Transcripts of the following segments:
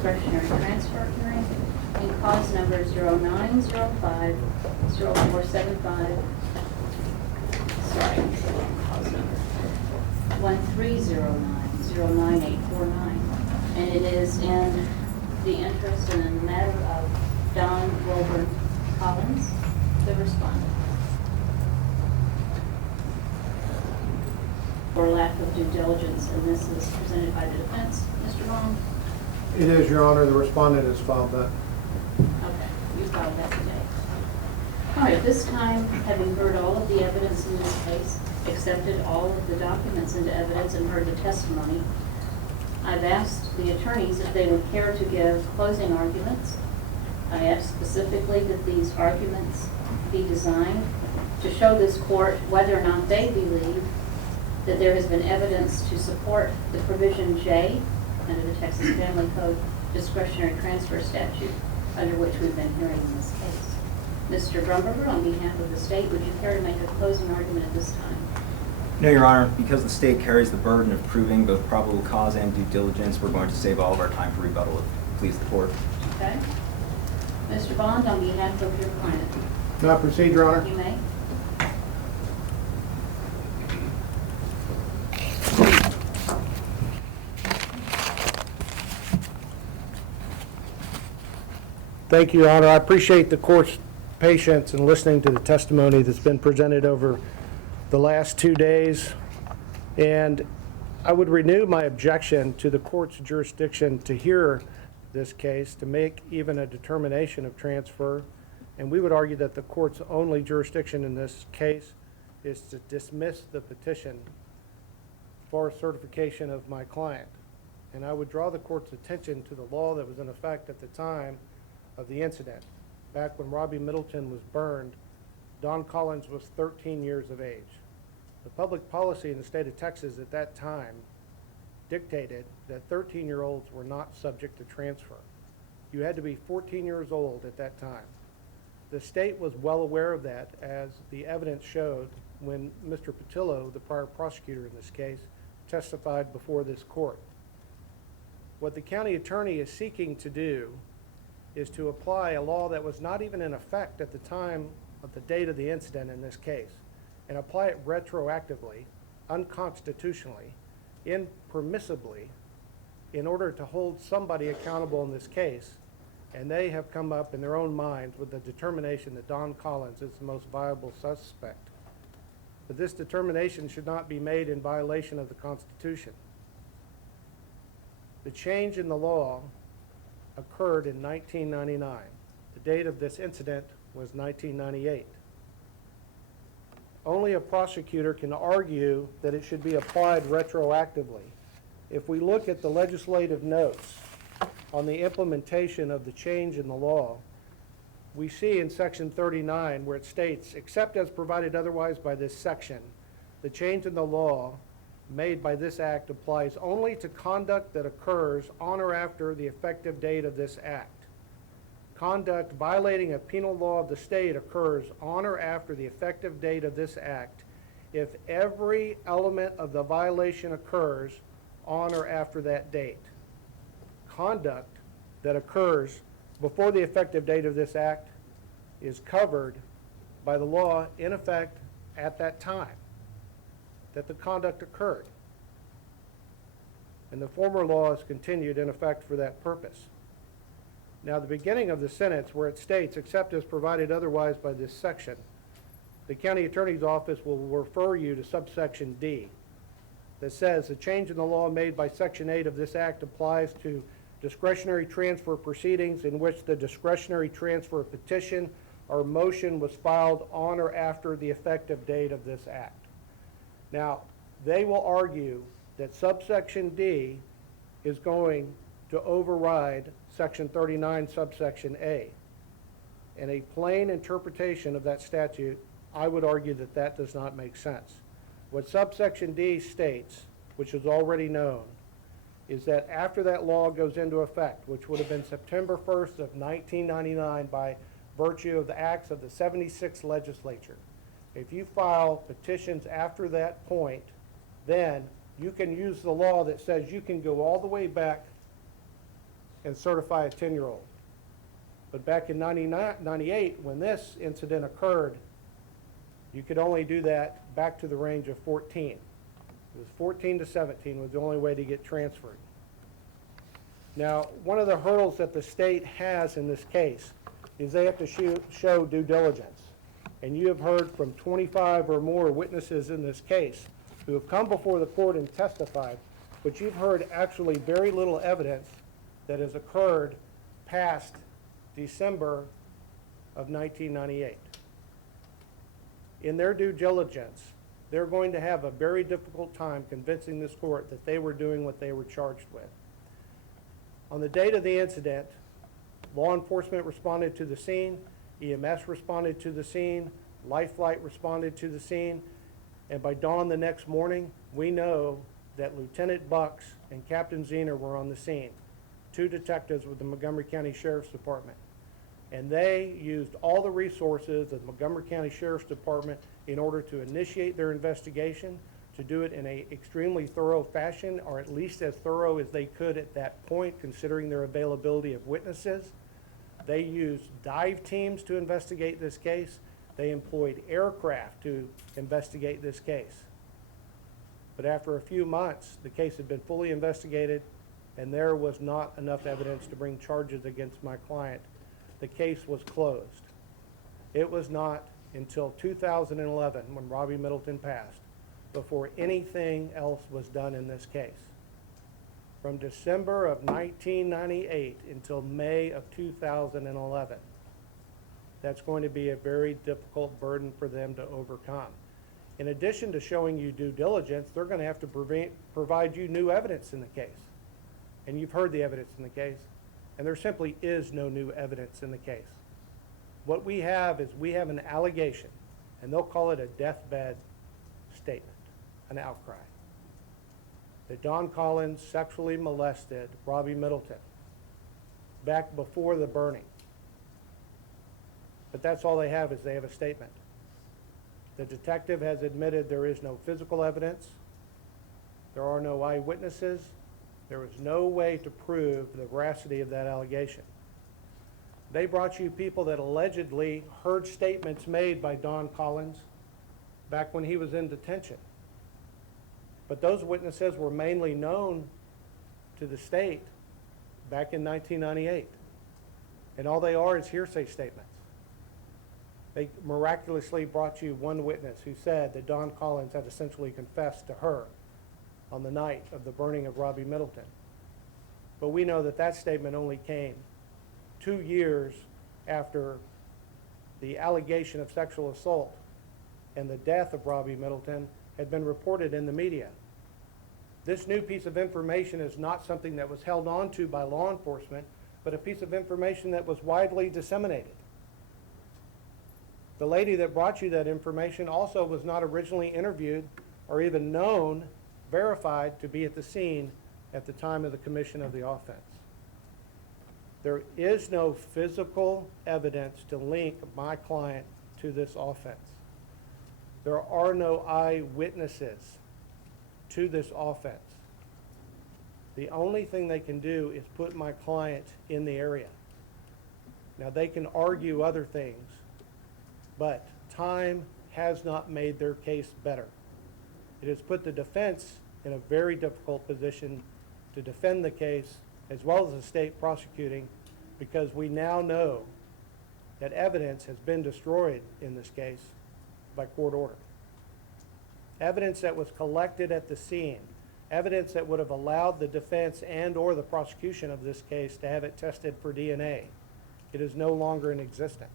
discretionary transfer hearing in cause number 0905-0475. Sorry, it's the wrong cause number. 1309-09849. And it is in the interest and in the matter of Don Wilbur Collins, the respondent, for lack of due diligence, and this is presented by the defense. Mr. Bond? It is, Your Honor. The respondent has filed that. Okay, you filed that today. All right, this time, having heard all of the evidence in this case, accepted all of the documents into evidence, and heard the testimony, I've asked the attorneys if they would care to give closing arguments. I asked specifically that these arguments be designed to show this court whether or not they believe that there has been evidence to support the provision J under the Texas Family Code discretionary transfer statute under which we've been hearing in this case. Mr. Grumberger, on behalf of the state, would you care to make a closing argument at this time? No, Your Honor. Because the state carries the burden of proving both probable cause and due diligence, we're going to save all of our time for rebuttal, if it please the court. Okay. Mr. Bond, on behalf of your client. May I proceed, Your Honor? You may. Thank you, Your Honor. I appreciate the court's patience in listening to the testimony that's been presented over the last 2 days. And I would renew my objection to the court's jurisdiction to hear this case, to make even a determination of transfer. And we would argue that the court's only jurisdiction in this case is to dismiss the petition for certification of my client. And I would draw the court's attention to the law that was in effect at the time of the incident. Back when Robbie Middleton was burned, Don Collins was 13 years of age. The public policy in the state of Texas at that time dictated that 13-year-olds were not subject to transfer. You had to be 14 years old at that time. The state was well aware of that, as the evidence showed when Mr. Patillo, the prior prosecutor in this case, testified before this court. What the county attorney is seeking to do is to apply a law that was not even in effect at the time of the date of the incident in this case, and apply it retroactively, unconstitutionally, impermissibly, in order to hold somebody accountable in this case. And they have come up in their own minds with the determination that Don Collins is the most viable suspect. But this determination should not be made in violation of the Constitution. The change in the law occurred in 1999. The date of this incident was 1998. Only a prosecutor can argue that it should be applied retroactively. If we look at the legislative notes on the implementation of the change in the law, we see in section 39 where it states, except as provided otherwise by this section, the change in the law made by this act applies only to conduct that occurs on or after the effective date of this act. Conduct violating a penal law of the state occurs on or after the effective date of this act if every element of the violation occurs on or after that date. Conduct that occurs before the effective date of this act is covered by the law in effect at that time that the conduct occurred. And the former law is continued in effect for that purpose. Now, the beginning of the sentence where it states, except as provided otherwise by this section, the county attorney's office will refer you to subsection D that says the change in the law made by section 8 of this act applies to discretionary transfer proceedings in which the discretionary transfer petition or motion was filed on or after the effective date of this act. Now, they will argue that subsection D is going to override section 39 subsection A. And a plain interpretation of that statute, I would argue that that does not make sense. What subsection D states, which is already known, is that after that law goes into effect, which would have been September 1st of 1999 by virtue of the acts of the 76th legislature, if you file petitions after that point, then you can use the law that says you can go all the way back and certify a 10-year-old. But back in 98, when this incident occurred, you could only do that back to the range of 14. It was 14 to 17 was the only way to get transferred. Now, one of the hurdles that the state has in this case is they have to show due diligence. And you have heard from 25 or more witnesses in this case who have come before the court and testified, but you've heard actually very little evidence that has occurred past December of 1998. In their due diligence, they're going to have a very difficult time convincing this court that they were doing what they were charged with. On the date of the incident, law enforcement responded to the scene, EMS responded to the scene, Life Flight responded to the scene, and by dawn the next morning, we know that Lieutenant Bucks and Captain Zener were on the scene, 2 detectives with the Montgomery County Sheriff's Department. And they used all the resources of the Montgomery County Sheriff's Department in order to initiate their investigation, to do it in an extremely thorough fashion, or at least as thorough as they could at that point, considering their availability of witnesses. They used dive teams to investigate this case. They employed aircraft to investigate this case. But after a few months, the case had been fully investigated, and there was not enough evidence to bring charges against my client. The case was closed. It was not until 2011, when Robbie Middleton passed, before anything else was done in this case. From December of 1998 until May of 2011. That's going to be a very difficult burden for them to overcome. In addition to showing you due diligence, they're going to have to provide you new evidence in the case. And you've heard the evidence in the case, and there simply is no new evidence in the case. What we have is we have an allegation, and they'll call it a deathbed statement, an outcry, that Don Collins sexually molested Robbie Middleton back before the burning. But that's all they have, is they have a statement. The detective has admitted there is no physical evidence, there are no eyewitnesses, there is no way to prove the veracity of that allegation. They brought you people that allegedly heard statements made by Don Collins back when he was in detention. But those witnesses were mainly known to the state back in 1998. And all they are is hearsay statements. They miraculously brought you one witness who said that Don Collins had essentially confessed to her on the night of the burning of Robbie Middleton. But we know that that statement only came 2 years after the allegation of sexual assault and the death of Robbie Middleton had been reported in the media. This new piece of information is not something that was held on to by law enforcement, but a piece of information that was widely disseminated. The lady that brought you that information also was not originally interviewed or even known, verified to be at the scene at the time of the commission of the offense. There is no physical evidence to link my client to this offense. There are no eyewitnesses to this offense. The only thing they can do is put my client in the area. Now, they can argue other things, but time has not made their case better. It has put the defense in a very difficult position to defend the case, as well as the state prosecuting, because we now know that evidence has been destroyed in this case by court order. Evidence that was collected at the scene, evidence that would have allowed the defense and or the prosecution of this case to have it tested for DNA. It is no longer in existence.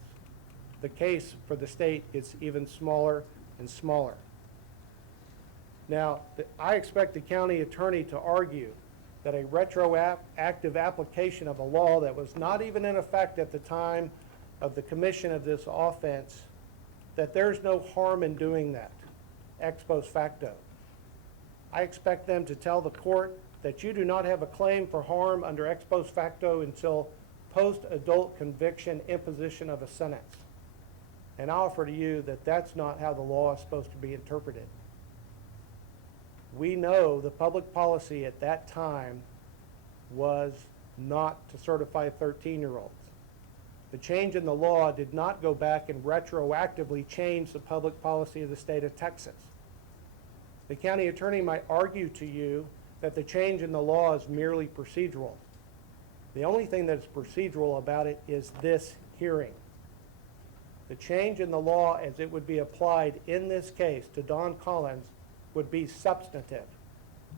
The case for the state gets even smaller and smaller. Now, I expect the county attorney to argue that a retroactive application of a law that was not even in effect at the time of the commission of this offense, that there's no harm in doing that, ex post facto. I expect them to tell the court that you do not have a claim for harm under ex post facto until post-adult conviction imposition of a sentence. And I offer to you that that's not how the law is supposed to be interpreted. We know the public policy at that time was not to certify 13-year-olds. The change in the law did not go back and retroactively change the public policy of the state of Texas. The county attorney might argue to you that the change in the law is merely procedural. The only thing that's procedural about it is this hearing. The change in the law as it would be applied in this case to Don Collins would be substantive.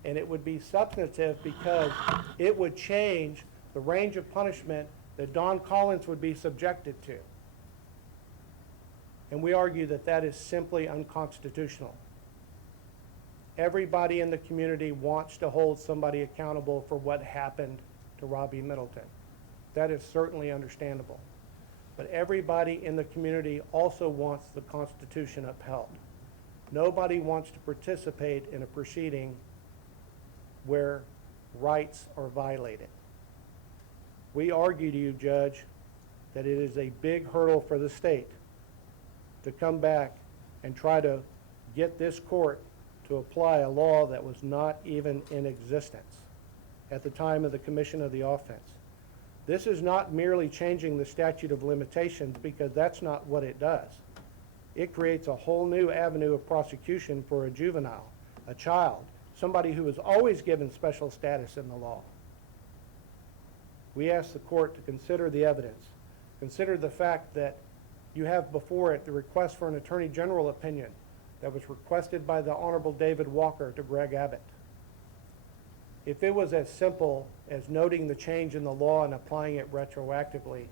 And it would be substantive because it would change the range of punishment that Don Collins would be subjected to. And we argue that that is simply unconstitutional. Everybody in the community wants to hold somebody accountable for what happened to Robbie Middleton. That is certainly understandable. But everybody in the community also wants the Constitution upheld. Nobody wants to participate in a proceeding where rights are violated. We argue to you, Judge, that it is a big hurdle for the state to come back and try to get this court to apply a law that was not even in existence at the time of the commission of the offense. This is not merely changing the statute of limitations, because that's not what it does. It creates a whole new avenue of prosecution for a juvenile, a child, somebody who was always given special status in the law. We ask the court to consider the evidence, consider the fact that you have before it the request for an Attorney General opinion that was requested by the Honorable David Walker to Greg Abbott. If it was as simple as noting the change in the law and applying it retroactively,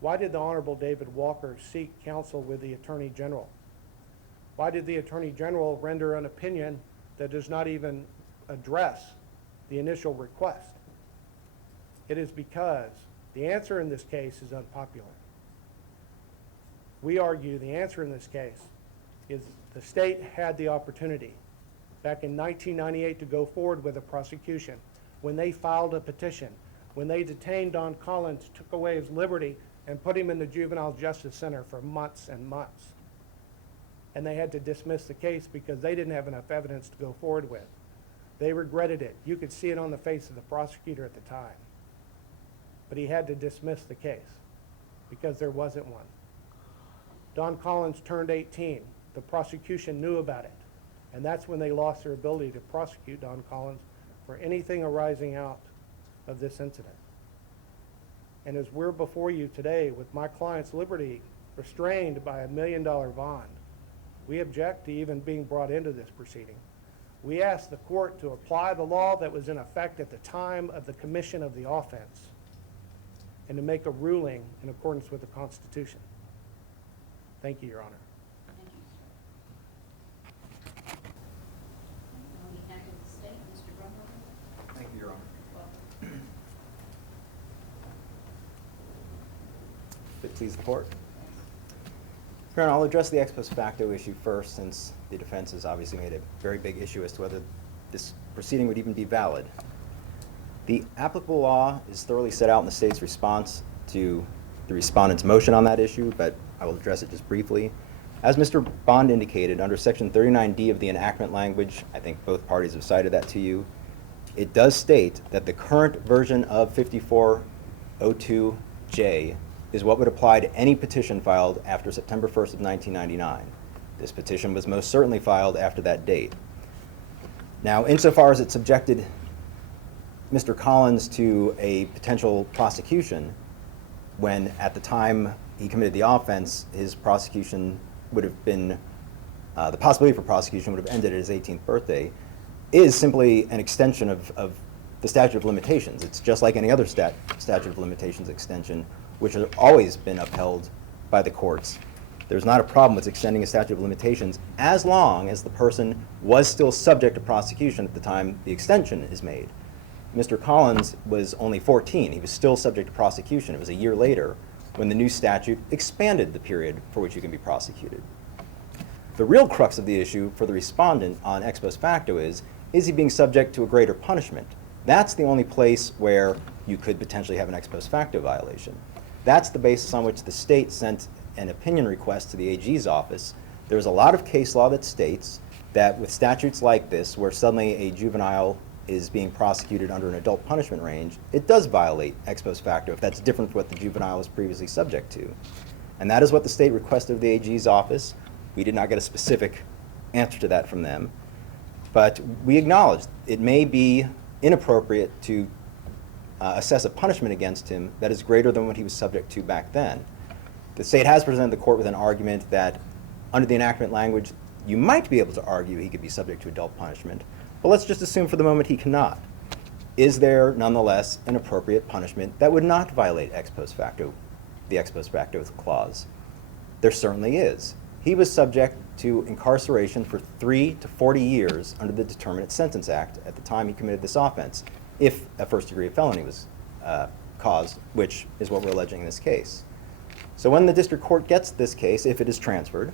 why did the Honorable David Walker seek counsel with the Attorney General? Why did the Attorney General render an opinion that does not even address the initial request? It is because the answer in this case is unpopular. We argue the answer in this case is the state had the opportunity back in 1998 to go forward with a prosecution when they filed a petition, when they detained Don Collins, took away his liberty, and put him in the Juvenile Justice Center for months and months. And they had to dismiss the case because they didn't have enough evidence to go forward with. They regretted it. You could see it on the face of the prosecutor at the time. But he had to dismiss the case because there wasn't one. Don Collins turned 18. The prosecution knew about it. And that's when they lost their ability to prosecute Don Collins for anything arising out of this incident. And as we're before you today with my client's liberty restrained by $1 million bond, we object to even being brought into this proceeding. We ask the court to apply the law that was in effect at the time of the commission of the offense and to make a ruling in accordance with the Constitution. Thank you, Your Honor. Thank you, sir. On behalf of the state, Mr. Brummer. Thank you, Your Honor. Welcome. If it please the court. Your Honor, I'll address the ex post facto issue first, since the defense has obviously made a very big issue as to whether this proceeding would even be valid. The applicable law is thoroughly set out in the state's response to the respondent's motion on that issue, but I will address it just briefly. As Mr. Bond indicated, under Section 39D of the enactment language, I think both parties have cited that to you, it does state that the current version of 5402J is what would apply to any petition filed after September 1st of 1999. This petition was most certainly filed after that date. Now, insofar as it subjected Mr. Collins to a potential prosecution, when at the time he committed the offense, his prosecution would have been, the possibility for prosecution would have ended at his 18th birthday, is simply an extension of the statute of limitations. It's just like any other statute of limitations extension, which has always been upheld by the courts. There's not a problem with extending a statute of limitations as long as the person was still subject to prosecution at the time the extension is made. Mr. Collins was only 14. He was still subject to prosecution. It was a year later when the new statute expanded the period for which you can be prosecuted. The real crux of the issue for the respondent on ex post facto is he being subject to a greater punishment? That's the only place where you could potentially have an ex post facto violation. That's the basis on which the state sent an opinion request to the AG's office. There's a lot of case law that states that with statutes like this, where suddenly a juvenile is being prosecuted under an adult punishment range, it does violate ex post facto if that's different from what the juvenile was previously subject to. And that is what the state requested of the AG's office. We did not get a specific answer to that from them. But we acknowledge it may be inappropriate to assess a punishment against him that is greater than what he was subject to back then. The state has presented the court with an argument that under the enactment language, you might be able to argue he could be subject to adult punishment, but let's just assume for the moment he cannot. Is there nonetheless an appropriate punishment that would not violate the ex post facto clause? There certainly is. He was subject to incarceration for 3 to 40 years under the Determinate Sentence Act at the time he committed this offense, if a first-degree felony was caused, which is what we're alleging in this case. So when the district court gets this case, if it is transferred,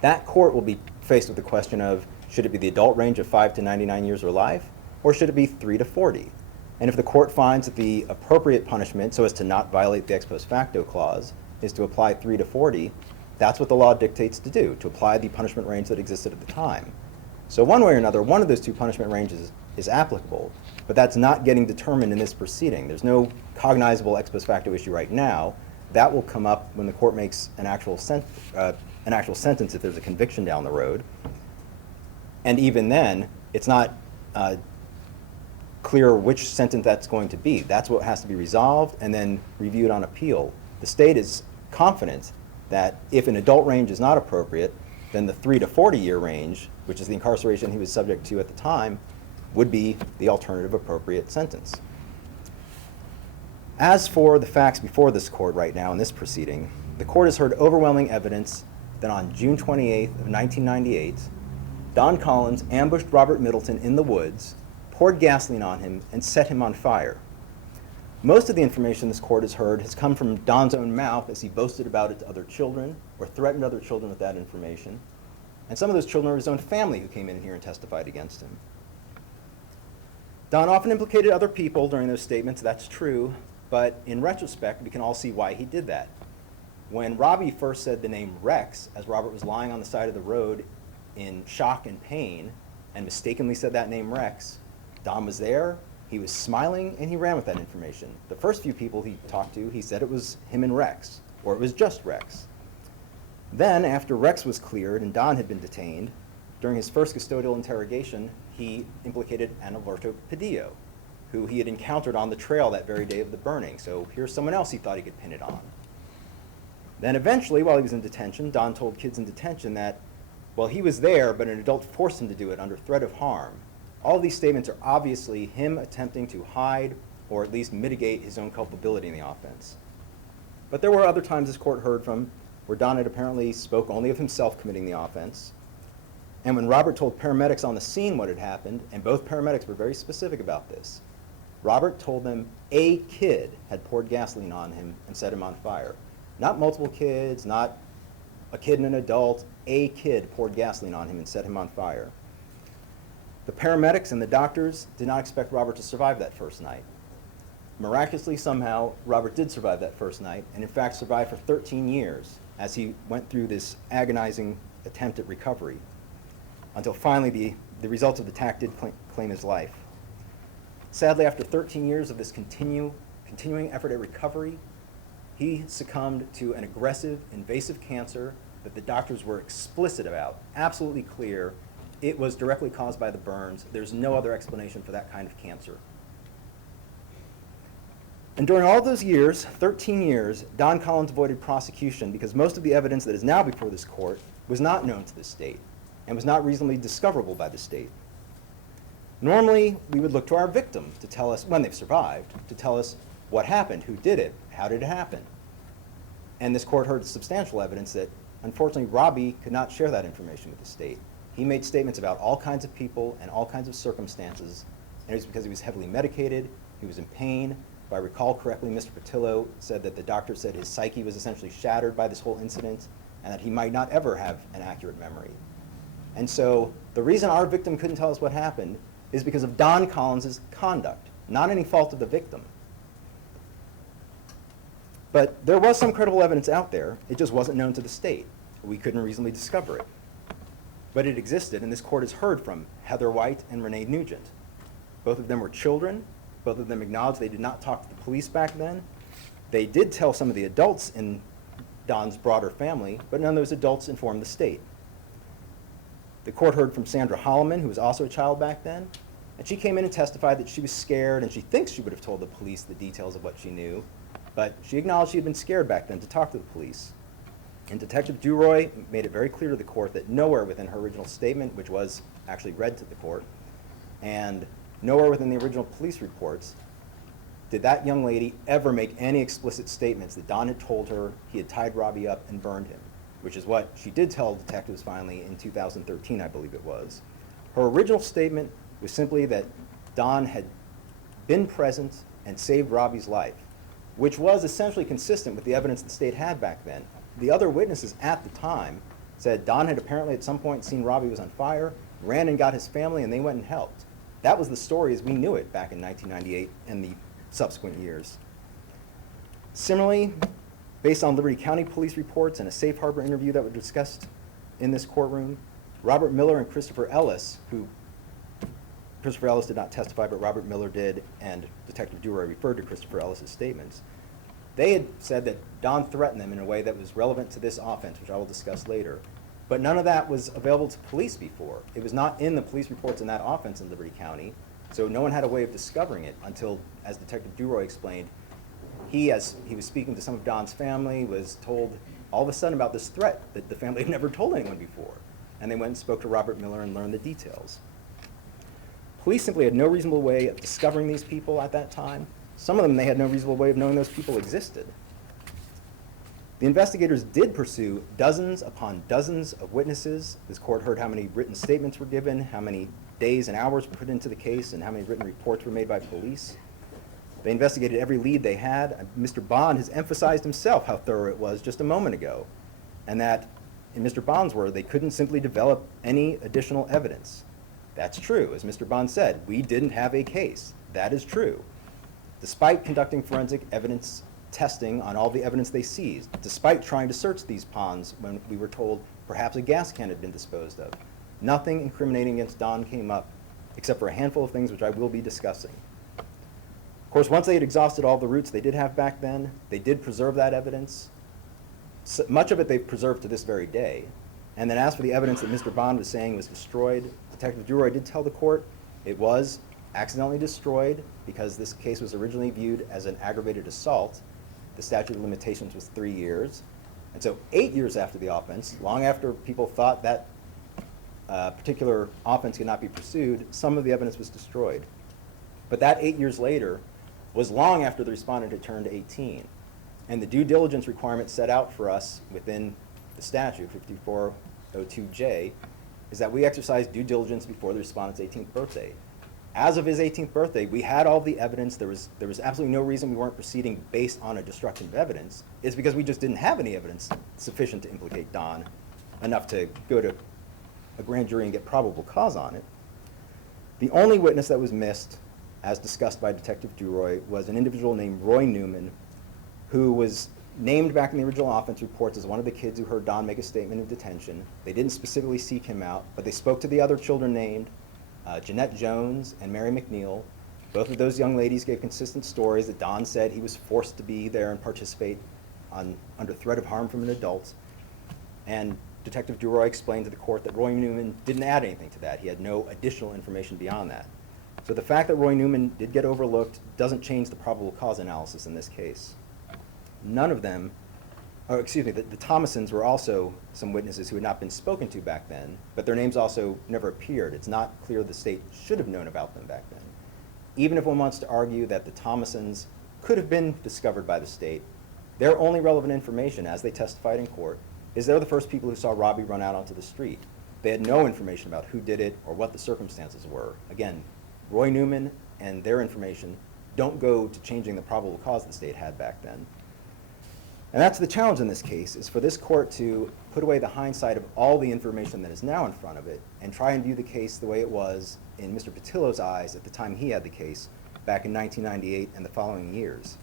that court will be faced with the question of, should it be the adult range of 5 to 99 years or life, or should it be 3 to 40? And if the court finds that the appropriate punishment, so as to not violate the ex post facto clause, is to apply 3 to 40, that's what the law dictates to do, to apply the punishment range that existed at the time. So one way or another, one of those two punishment ranges is applicable, but that's not getting determined in this proceeding. There's no cognizable ex post facto issue right now. That will come up when the court makes an actual sentence if there's a conviction down the road. And even then, it's not clear which sentence that's going to be. That's what has to be resolved and then reviewed on appeal. The state is confident that if an adult range is not appropriate, then the 3 to 40 year range, which is the incarceration he was subject to at the time, would be the alternative appropriate sentence. As for the facts before this court right now in this proceeding, the court has heard overwhelming evidence that on June 28th of 1998, Don Collins ambushed Robert Middleton in the woods, poured gasoline on him, and set him on fire. Most of the information this court has heard has come from Don's own mouth as he boasted about it to other children or threatened other children with that information. And some of those children are his own family who came in here and testified against him. Don often implicated other people during those statements, that's true, but in retrospect, we can all see why he did that. When Robbie first said the name Rex as Robert was lying on the side of the road in shock and pain and mistakenly said that name Rex, Don was there, he was smiling, and he ran with that information. The first few people he talked to, he said it was him and Rex, or it was just Rex. Then, after Rex was cleared and Don had been detained, during his first custodial interrogation, he implicated Alberto Padillo, who he had encountered on the trail that very day of the burning. So here's someone else he thought he could pin it on. Then eventually, while he was in detention, Don told kids in detention that, well, he was there, but an adult forced him to do it under threat of harm. All of these statements are obviously him attempting to hide or at least mitigate his own culpability in the offense. But there were other times this court heard from where Don had apparently spoke only of himself committing the offense. And when Robert told paramedics on the scene what had happened, and both paramedics were very specific about this, Robert told them a kid had poured gasoline on him and set him on fire. Not multiple kids, not a kid and an adult, a kid poured gasoline on him and set him on fire. The paramedics and the doctors did not expect Robert to survive that first night. Miraculously, somehow, Robert did survive that first night, and in fact survived for 13 years as he went through this agonizing attempt at recovery, until finally the results of the attack did claim his life. Sadly, after 13 years of this continuing effort at recovery, he succumbed to an aggressive, invasive cancer that the doctors were explicit about, absolutely clear. It was directly caused by the burns. There's no other explanation for that kind of cancer. And during all those years, 13 years, Don Collins avoided prosecution because most of the evidence that is now before this court was not known to the state and was not reasonably discoverable by the state. Normally, we would look to our victims to tell us, when they've survived, to tell us what happened, who did it, how did it happen. And this court heard substantial evidence that, unfortunately, Robbie could not share that information with the state. He made statements about all kinds of people and all kinds of circumstances, and it was because he was heavily medicated, he was in pain. If I recall correctly, Mr. Patillo said that the doctor said his psyche was essentially shattered by this whole incident and that he might not ever have an accurate memory. And so the reason our victim couldn't tell us what happened is because of Don Collins' conduct, not any fault of the victim. But there was some credible evidence out there. It just wasn't known to the state. We couldn't reasonably discover it. But it existed, and this court has heard from Heather White and Renee Nugent. Both of them were children. Both of them acknowledged they did not talk to the police back then. They did tell some of the adults in Don's broader family, but none of those adults informed the state. The court heard from Sandra Holloman, who was also a child back then, and she came in and testified that she was scared, and she thinks she would have told the police the details of what she knew, but she acknowledged she had been scared back then to talk to the police. And Detective Duroy made it very clear to the court that nowhere within her original statement, which was actually read to the court, and nowhere within the original police reports, did that young lady ever make any explicit statements that Don had told her he had tied Robbie up and burned him, which is what she did tell detectives finally in 2013, I believe it was. Her original statement was simply that Don had been present and saved Robbie's life, which was essentially consistent with the evidence the state had back then. The other witnesses at the time said Don had apparently at some point seen Robbie was on fire, ran and got his family, and they went and helped. That was the story as we knew it back in 1998 and the subsequent years. Similarly, based on Liberty County police reports and a safe harbor interview that was discussed in this courtroom, Robert Miller and Christopher Ellis, who Christopher Ellis did not testify, but Robert Miller did, and Detective Duroy referred to Christopher Ellis' statements. They had said that Don threatened them in a way that was relevant to this offense, which I will discuss later. But none of that was available to police before. It was not in the police reports in that offense in Liberty County, so no one had a way of discovering it until, as Detective Duroy explained, he, as he was speaking to some of Don's family, was told all of a sudden about this threat that the family had never told anyone before. And they went and spoke to Robert Miller and learned the details. Police simply had no reasonable way of discovering these people at that time. Some of them, they had no reasonable way of knowing those people existed. The investigators did pursue dozens upon dozens of witnesses. This court heard how many written statements were given, how many days and hours were put into the case, and how many written reports were made by police. They investigated every lead they had. Mr. Bond has emphasized himself how thorough it was just a moment ago, and that, in Mr. Bond's word, they couldn't simply develop any additional evidence. That's true. As Mr. Bond said, we didn't have a case. That is true. Despite conducting forensic evidence testing on all the evidence they seized, despite trying to search these ponds when we were told perhaps a gas can had been disposed of, nothing incriminating against Don came up, except for a handful of things which I will be discussing. Of course, once they had exhausted all the routes they did have back then, they did preserve that evidence. So much of it they've preserved to this very day. And then as for the evidence that Mr. Bond was saying was destroyed, Detective Duroy did tell the court it was accidentally destroyed because this case was originally viewed as an aggravated assault. The statute of limitations was 3 years. And so 8 years after the offense, long after people thought that particular offense could not be pursued, some of the evidence was destroyed. But that 8 years later was long after the respondent had turned 18. And the due diligence requirement set out for us within the statute, 5402J, is that we exercise due diligence before the respondent's 18th birthday. As of his 18th birthday, we had all the evidence. There was absolutely no reason we weren't proceeding based on a destructive evidence. It's because we just didn't have any evidence sufficient to implicate Don, enough to go to a grand jury and get probable cause on it. The only witness that was missed, as discussed by Detective Duroy, was an individual named Roy Newman, who was named back in the original offense reports as one of the kids who heard Don make a statement of detention. They didn't specifically seek him out, but they spoke to the other children named, Jeanette Jones and Mary McNeil. Both of those young ladies gave consistent stories that Don said he was forced to be there and participate under threat of harm from an adult. And Detective Duroy explained to the court that Roy Newman didn't add anything to that. He had no additional information beyond that. So the fact that Roy Newman did get overlooked doesn't change the probable cause analysis in this case. None of them, the Thomasons were also some witnesses who had not been spoken to back then, but their names also never appeared. It's not clear the state should have known about them back then. Even if one wants to argue that the Thomasons could have been discovered by the state, their only relevant information, as they testified in court, is they're the first people who saw Robbie run out onto the street. They had no information about who did it or what the circumstances were. Again, Roy Newman and their information don't go to changing the probable cause the state had back then. And that's the challenge in this case, is for this court to put away the hindsight of all the information that is now in front of it and try and view the case the way it was in Mr. Patillo's eyes at the time he had the case back in 1998 and the following years.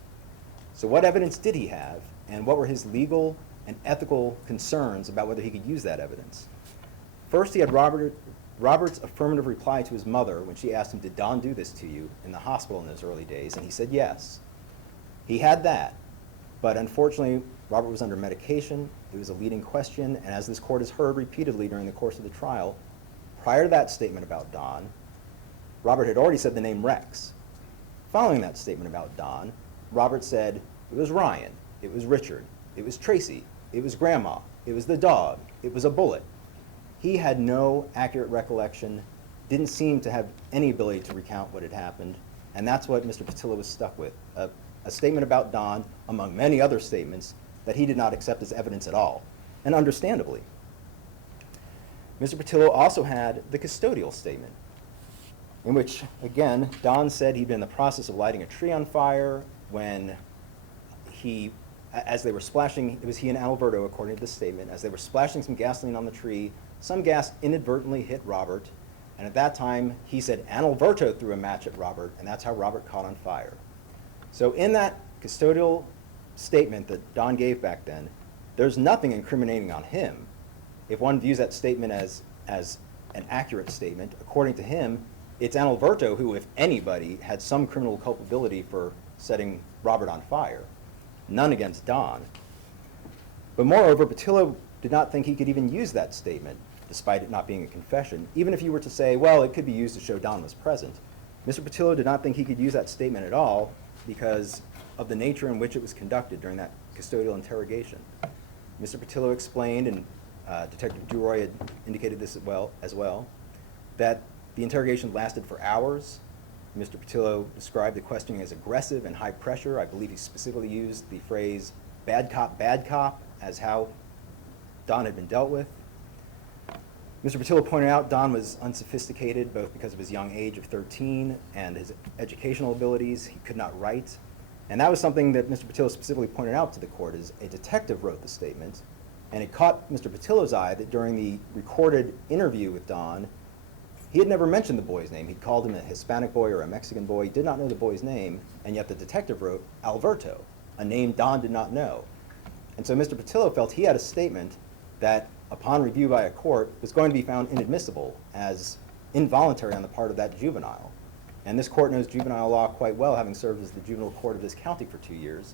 So what evidence did he have, and what were his legal and ethical concerns about whether he could use that evidence? First, he had Robert Robert's affirmative reply to his mother when she asked him, did Don do this to you in the hospital in those early days? And he said yes. He had that, but unfortunately, Robert was under medication. It was a leading question, and as this court has heard repeatedly during the course of the trial, prior to that statement about Don, Robert had already said the name Rex. Following that statement about Don, Robert said it was Ryan, it was Richard, it was Tracy, it was Grandma, it was the dog, it was a bullet. He had no accurate recollection, didn't seem to have any ability to recount what had happened, and that's what Mr. Patillo was stuck with, a statement about Don, among many other statements, that he did not accept as evidence at all, and understandably. Mr. Patillo also had the custodial statement, in which, again, Don said he'd been in the process of lighting a tree on fire when as they were splashing, it was he and Alberto, according to the statement, as they were splashing some gasoline on the tree, some gas inadvertently hit Robert, and at that time, he said Alberto threw a match at Robert, and that's how Robert caught on fire. So in that custodial statement that Don gave back then, there's nothing incriminating on him. If one views that statement as an accurate statement, according to him, it's Alberto who, if anybody, had some criminal culpability for setting Robert on fire. None against Don. But moreover, Patillo did not think he could even use that statement, despite it not being a confession, even if you were to say, well, it could be used to show Don was present. Mr. Patillo did not think he could use that statement at all because of the nature in which it was conducted during that custodial interrogation. Mr. Patillo explained, and Detective Duroy had indicated this as well, that the interrogation lasted for hours. Mr. Patillo described the questioning as aggressive and high pressure. I believe he specifically used the phrase bad cop, as how Don had been dealt with. Mr. Patillo pointed out Don was unsophisticated, both because of his young age of 13 and his educational abilities. He could not write. And that was something that Mr. Patillo specifically pointed out to the court, as a detective wrote the statement, and it caught Mr. Patillo's eye that during the recorded interview with Don, he had never mentioned the boy's name. He'd called him a Hispanic boy or a Mexican boy. He did not know the boy's name, and yet the detective wrote Alberto, a name Don did not know. And so Mr. Patillo felt he had a statement that, upon review by a court, was going to be found inadmissible as involuntary on the part of that juvenile. And this court knows juvenile law quite well, having served as the juvenile court of this county for 2 years.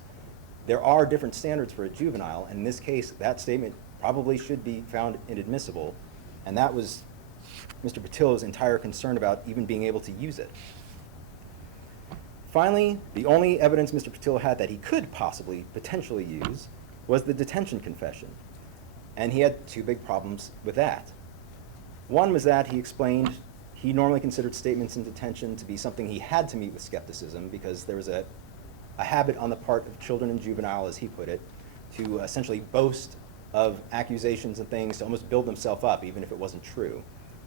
There are different standards for a juvenile, and in this case, that statement probably should be found inadmissible, and that was Mr. Patillo's entire concern about even being able to use it. Finally, the only evidence Mr. Patillo had that he could possibly, potentially use was the detention confession. And he had two big problems with that. One was that he explained he normally considered statements in detention to be something he had to meet with skepticism because there was a habit on the part of children and juvenile, as he put it, to essentially boast of accusations and things to almost build themselves up, even if it wasn't true,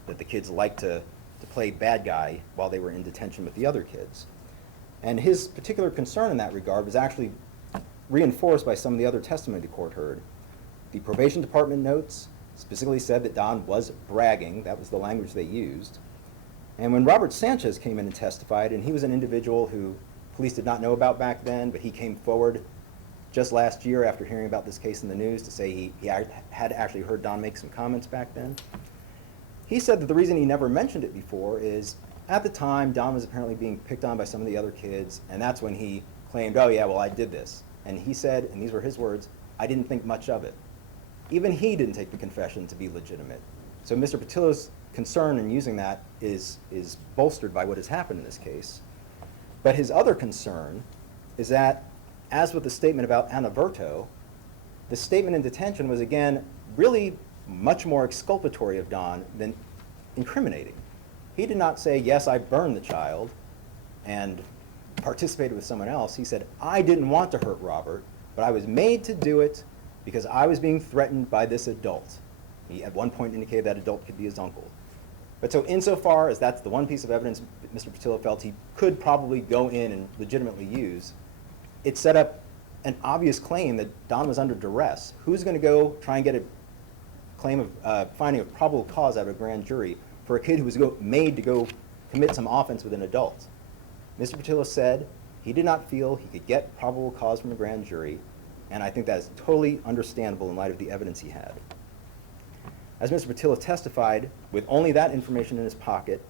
that the kids liked to play bad guy while they were in detention with the other kids. And his particular concern in that regard was actually reinforced by some of the other testimony the court heard. The probation department notes specifically said that Don was bragging. That was the language they used. And when Robert Sanchez came in and testified, and he was an individual who police did not know about back then, but he came forward just last year after hearing about this case in the news to say he had actually heard Don make some comments back then. He said that the reason he never mentioned it before is at the time Don was apparently being picked on by some of the other kids, and that's when he claimed, oh yeah, well I did this. And he said, and these were his words, I didn't think much of it. Even he didn't take the confession to be legitimate. So Mr. Patillo's concern in using that is bolstered by what has happened in this case. But his other concern is that, as with the statement about Anaverto, the statement in detention was, again, really much more exculpatory of Don than incriminating. He did not say, yes, I burned the child and participated with someone else. He said, I didn't want to hurt Robert, but I was made to do it because I was being threatened by this adult. He at one point indicated that adult could be his uncle. But so insofar as that's the one piece of evidence that Mr. Patillo felt he could probably go in and legitimately use, it set up an obvious claim that Don was under duress. Who's going to go try and get a claim of finding a probable cause out of a grand jury for a kid who was made to go commit some offense with an adult? Mr. Patillo said he did not feel he could get probable cause from a grand jury, and I think that is totally understandable in light of the evidence he had. As Mr. Patillo testified, with only that information in his pocket,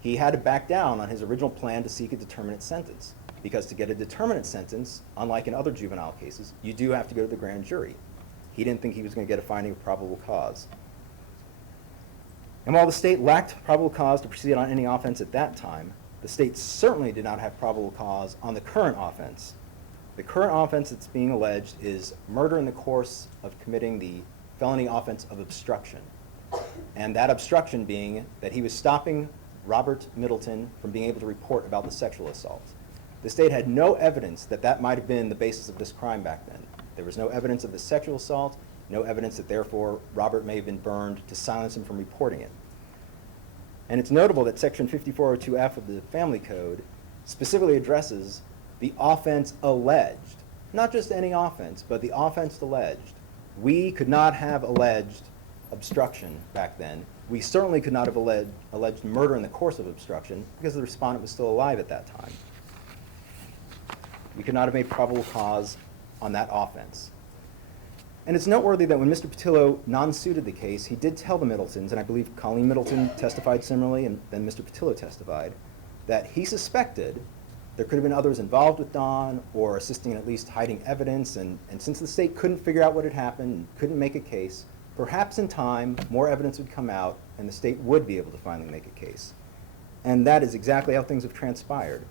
he had to back down on his original plan to seek a determinate sentence. Because to get a determinate sentence, unlike in other juvenile cases, you do have to go to the grand jury. He didn't think he was going to get a finding of probable cause. And while the state lacked probable cause to proceed on any offense at that time, the state certainly did not have probable cause on the current offense. The current offense that's being alleged is murder in the course of committing the felony offense of obstruction. And that obstruction being that he was stopping Robert Middleton from being able to report about the sexual assault. The state had no evidence that that might have been the basis of this crime back then. There was no evidence of the sexual assault, no evidence that therefore Robert may have been burned to silence him from reporting it. And it's notable that Section 5402F of the Family Code specifically addresses the offense alleged. Not just any offense, but the offense alleged. We could not have alleged obstruction back then. We certainly could not have alleged murder in the course of obstruction because the respondent was still alive at that time. We could not have made probable cause on that offense. And it's noteworthy that when Mr. Patillo non-suited the case, he did tell the Middletons, and I believe Colleen Middleton testified similarly, and then Mr. Patillo testified, that he suspected there could have been others involved with Don or assisting in at least hiding evidence, and since the state couldn't figure out what had happened and couldn't make a case, perhaps in time more evidence would come out and the state would be able to finally make a case. And that is exactly how things have transpired.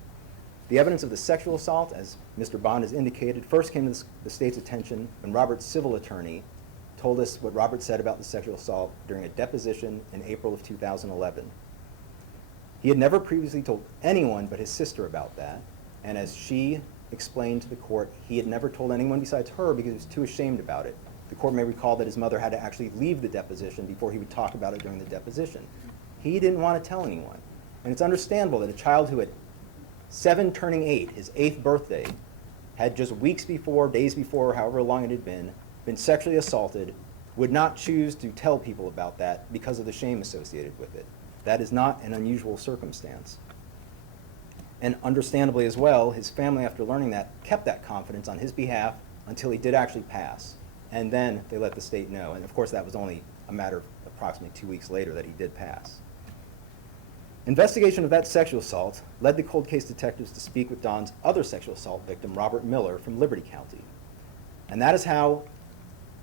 The evidence of the sexual assault, as Mr. Bond has indicated, first came to the state's attention when Robert's civil attorney told us what Robert said about the sexual assault during a deposition in April of 2011. He had never previously told anyone but his sister about that, and as she explained to the court, he had never told anyone besides her because he was too ashamed about it. The court may recall that his mother had to actually leave the deposition before he would talk about it during the deposition. He didn't want to tell anyone. And it's understandable that a child who at 7 turning 8, his 8th birthday, had just weeks before, days before, however long it had been sexually assaulted, would not choose to tell people about that because of the shame associated with it. That is not an unusual circumstance. And understandably as well, his family, after learning that, kept that confidence on his behalf until he did actually pass. And then they let the state know. And of course, that was only a matter of approximately 2 weeks later that he did pass. Investigation of that sexual assault led the cold case detectives to speak with Don's other sexual assault victim, Robert Miller, from Liberty County. And that is how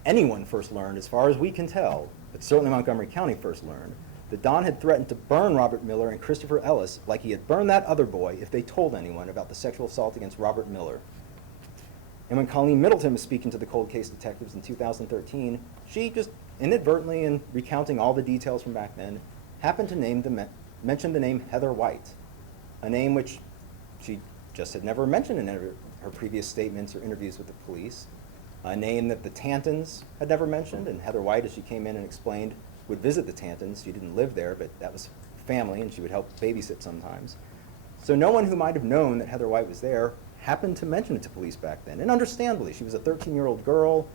anyone first learned, as far as we can tell, but certainly Montgomery County first learned, that Don had threatened to burn Robert Miller and Christopher Ellis like he had burned that other boy if they told anyone about the sexual assault against Robert Miller. And when Colleen Middleton was speaking to the cold case detectives in 2013, she just inadvertently, in recounting all the details from back then, happened to mention the name Heather White, a name which she just had never mentioned in her previous statements or interviews with the police, a name that the Tantons had never mentioned, and Heather White, as she came in and explained, would visit the Tantons. She didn't live there, but that was family, and she would help babysit sometimes. So no one who might have known that Heather White was there happened to mention it to police back then. And understandably, she was a 13-year-old girl,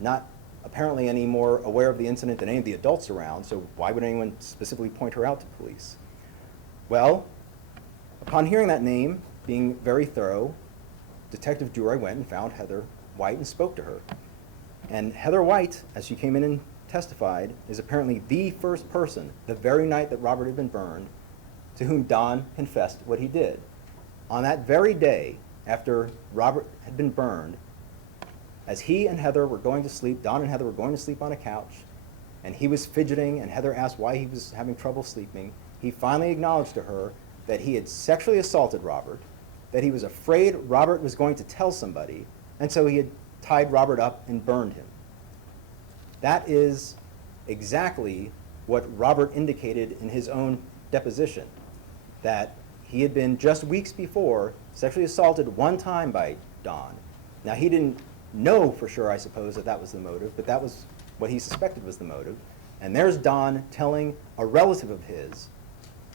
not apparently any more aware of the incident than any of the adults around, so why would anyone specifically point her out to police? Well, upon hearing that name, being very thorough, Detective Duroy went and found Heather White and spoke to her. And Heather White, as she came in and testified, is apparently the first person, the very night that Robert had been burned, to whom Don confessed what he did. On that very day, after Robert had been burned, as he and Heather were going to sleep, Don and Heather were going to sleep on a couch, and he was fidgeting, and Heather asked why he was having trouble sleeping, he finally acknowledged to her that he had sexually assaulted Robert, that he was afraid Robert was going to tell somebody, and so he had tied Robert up and burned him. That is exactly what Robert indicated in his own deposition, that he had been just weeks before sexually assaulted one time by Don. Now, he didn't know for sure, I suppose, that that was the motive, but that was what he suspected was the motive. And there's Don telling a relative of his,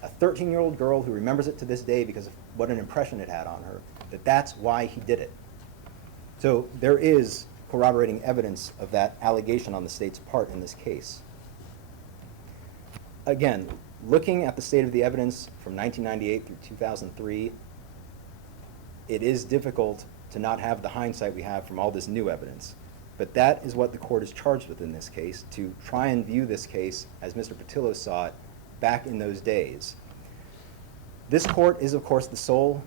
a 13-year-old girl who remembers it to this day because of what an impression it had on her, that that's why he did it. So there is corroborating evidence of that allegation on the state's part in this case. Again, looking at the state of the evidence from 1998 through 2003, it is difficult to not have the hindsight we have from all this new evidence. But that is what the court is charged with in this case, to try and view this case as Mr. Patillo saw it back in those days. This court is, of course, the sole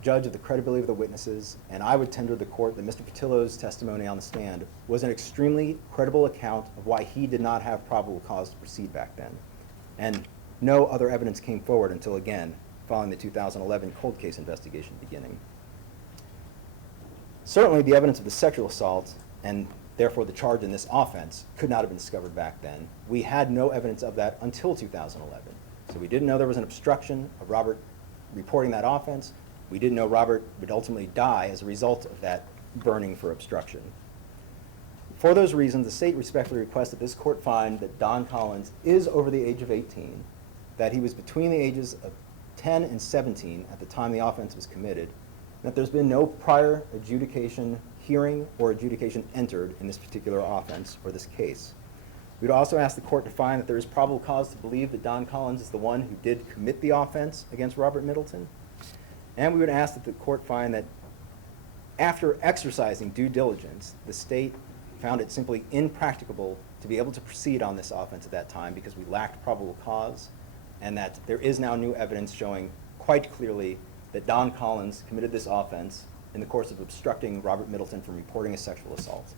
judge of the credibility of the witnesses, and I would tender the court that Mr. Patillo's testimony on the stand was an extremely credible account of why he did not have probable cause to proceed back then. And no other evidence came forward until, again, following the 2011 cold case investigation beginning. Certainly, the evidence of the sexual assault, and therefore the charge in this offense, could not have been discovered back then. We had no evidence of that until 2011. So we didn't know there was an obstruction of Robert reporting that offense. We didn't know Robert would ultimately die as a result of that burning for obstruction. For those reasons, the state respectfully requests that this court find that Don Collins is over the age of 18, that he was between the ages of 10 and 17 at the time the offense was committed, and that there's been no prior adjudication hearing or adjudication entered in this particular offense or this case. We'd also ask the court to find that there is probable cause to believe that Don Collins is the one who did commit the offense against Robert Middleton. And we would ask that the court find that after exercising due diligence, the state found it simply impracticable to be able to proceed on this offense at that time because we lacked probable cause, and that there is now new evidence showing quite clearly that Don Collins committed this offense in the course of obstructing Robert Middleton from reporting a sexual assault.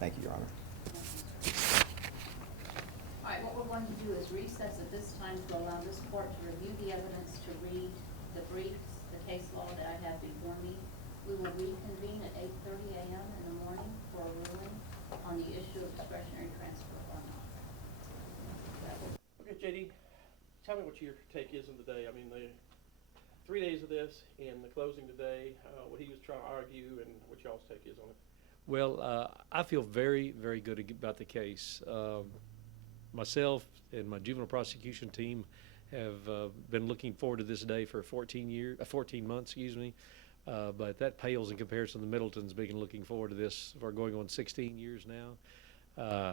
Thank you, Your Honor. All right, what we're going to do is recess at this time to allow this court to review the evidence, to read the briefs, the case law that I have before me. We will reconvene at 8:30 a.m. in the morning for a ruling on the issue of discretionary transfer or not. Okay, JD, tell me what your take is of the day. I mean, the 3 days of this and the closing today, what he was trying to argue, and what y'all's take is on it. Well, I feel very, very good about the case. Myself and my juvenile prosecution team have been looking forward to this day for 14 months, excuse me. But that pales in comparison to the Middletons being looking forward to this for going on 16 years now.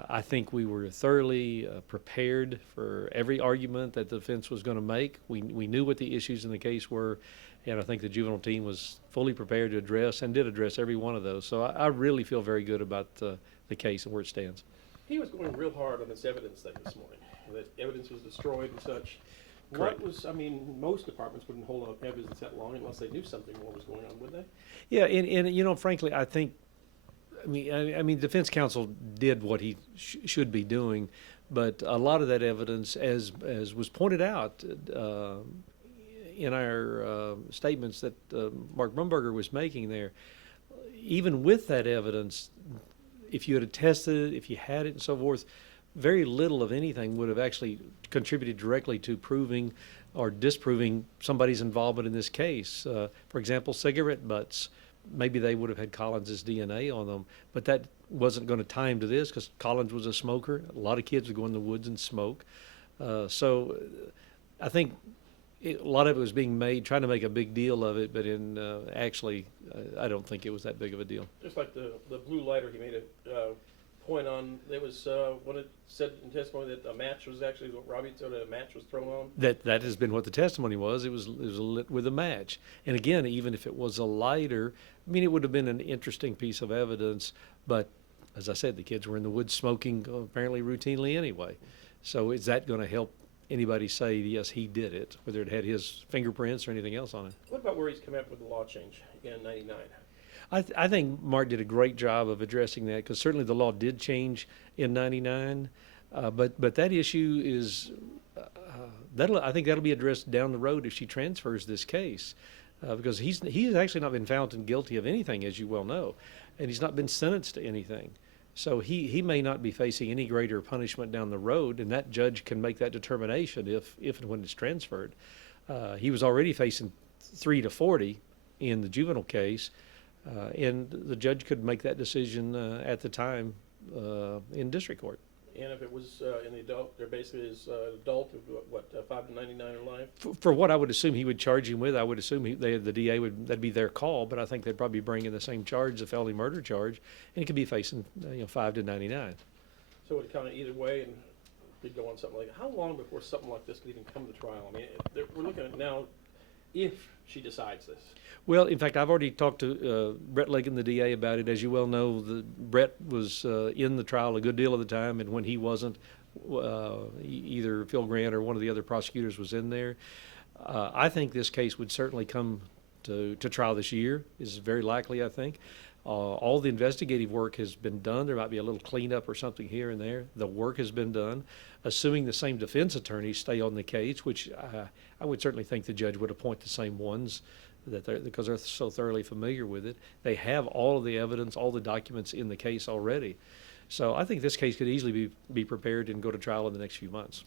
I think we were thoroughly prepared for every argument that the defense was going to make. We knew what the issues in the case were, and I think the juvenile team was fully prepared to address and did address every one of those. So I really feel very good about the case and where it stands. He was going real hard on this evidence thing this morning, that evidence was destroyed and such. Correct. What was, I mean, most departments wouldn't hold up evidence that long unless they knew something more was going on, would they? Yeah, and you know, frankly, I think, I mean, defense counsel did what he should be doing, but a lot of that evidence, as was pointed out in our statements that Mark Brumberger was making there, even with that evidence, if you had tested it, if you had it and so forth, very little of anything would have actually contributed directly to proving or disproving somebody's involvement in this case. For example, cigarette butts, maybe they would have had Collins's DNA on them, but that wasn't going to tie him to this because Collins was a smoker. A lot of kids would go in the woods and smoke. So I think a lot of it was being made, trying to make a big deal of it, but in actually, I don't think it was that big of a deal. Just like the blue lighter, he made a point on, there was when it said in testimony that a match was actually what Robbie told, a match was thrown on. That has been what the testimony was. It was lit with a match. And again, even if it was a lighter, I mean, it would have been an interesting piece of evidence. But as I said, the kids were in the woods smoking apparently routinely anyway. So is that going to help anybody say, yes, he did it, whether it had his fingerprints or anything else on it? What about where he's come up with the law change in '99? I think Mark did a great job of addressing that because certainly the law did change in '99, but that issue is I think that'll be addressed down the road if she transfers this case because he has actually not been found guilty of anything, as you well know, and he's not been sentenced to anything. So he may not be facing any greater punishment down the road, and that judge can make that determination if and when it's transferred. He was already facing 3 to 40 in the juvenile case. And the judge could make that decision at the time in district court. And if it was in the adult, there basically is adult of what 5 to 99 or life. For what I would assume he would charge him with, I would assume the DA that'd be their call, but I think they'd probably bring in the same charge, the felony murder charge, and he could be facing 5 to 99. So it kind of either way, and could go on something like that. How long before something like this could even come to trial? I mean, we're looking at now if she decides this? Well, in fact, I've already talked to Brett Lakin, the DA, about it. As you well know, Brett was in the trial a good deal of the time, and when he wasn't, either Phil Grant or one of the other prosecutors was in there. I think this case would certainly come to trial this year, is very likely, I think. All the investigative work has been done. There might be a little cleanup or something here and there. The work has been done. Assuming the same defense attorneys stay on the case, which I would certainly think the judge would appoint the same ones because they're so thoroughly familiar with it. They have all of the evidence, all the documents in the case already. So I think this case could easily be prepared and go to trial in the next few months.